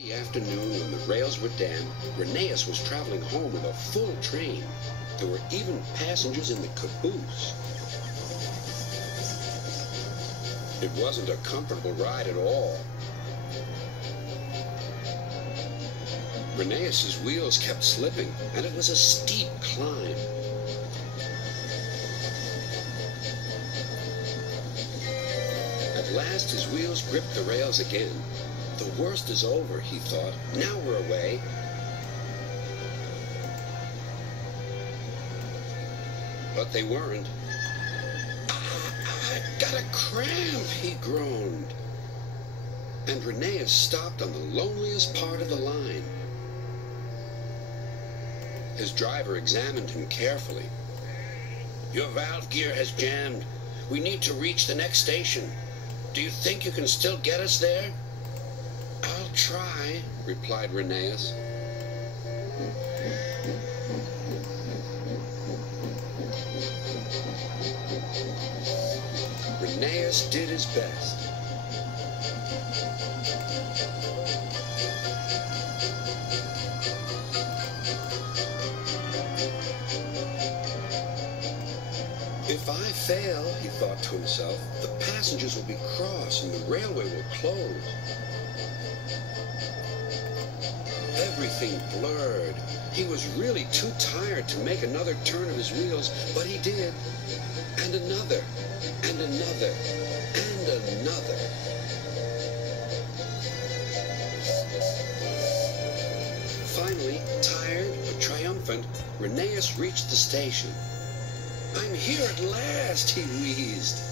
The afternoon when the rails were damp, Rheneas was traveling home with a full train. There were even passengers in the caboose. It wasn't a comfortable ride at all. Rheneas's wheels kept slipping, and it was a steep climb. At last his wheels gripped the rails again. The worst is over, he thought. Now we're away. But they weren't. I got a cramp, he groaned. And Rheneas stopped on the loneliest part of the line. His driver examined him carefully. Your valve gear has jammed. We need to reach the next station. Do you think you can still get us there? I'll try, replied Rheneas. Rheneas did his best. If I fail, he thought to himself, the passengers will be cross and the railway will close. Everything blurred. He was really too tired to make another turn of his wheels, but he did. And another, and another, and another. Finally, tired but triumphant, Rheneas reached the station. I'm here at last, he wheezed.